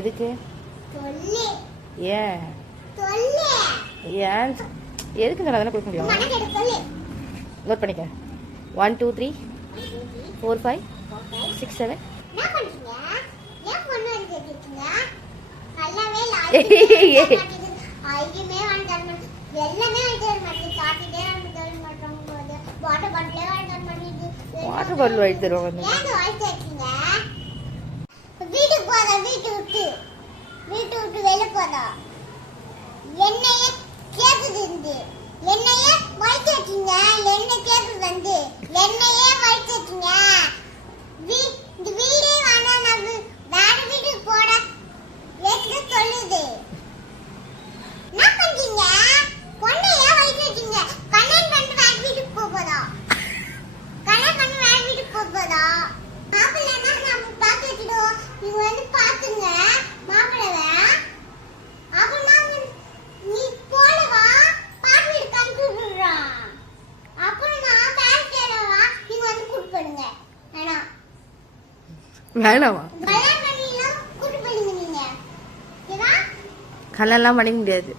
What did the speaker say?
எதுக்கு? ஏன் ஏன் எதுக்கு நான் அதெல்லாம் கொடுக்க முடியும்? நோட் பண்ணிக்க. 1 2 3 4 5 6 7 வாட்டர் பாட்டில் வாங்கி தருவாங்க. வீட்டு விட்டு வெளில போதா என்னையே கேக்குது என்னையே வயிற்றுங்க என்ன கேக்குது வந்து என்னையே வயிற்றுங்க இந்த வீடே வேணா நான் வேற வீட்டுக்கு போட ஏற்று சொல்லுது. என்ன பண்றீங்க? பொண்ணையே வயிற்றுங்க கல்யாணம் பண்ணி வேற வீட்டுக்கு போதா கல்யாணம் பண்ணி வேற வீட்டுக்கு போதா மாப்பிள்ளை நம்ம பார்த்து வச்சிடுவோம். நீங்க வந்து பாத்துங்க மாப்பிள்ளை அப்படின்னா நீ போலவா பாட்டு வீடு கண்டுடுறான் அப்புறம் நான் பேசுறவா நீங்க வந்து கூப்பிடுங்க. வேணாமா? கல்யாணம் பண்ணிலாம் கூப்பிடுங்க. நீங்க கல்யாணம் பண்ணிக்க முடியாது.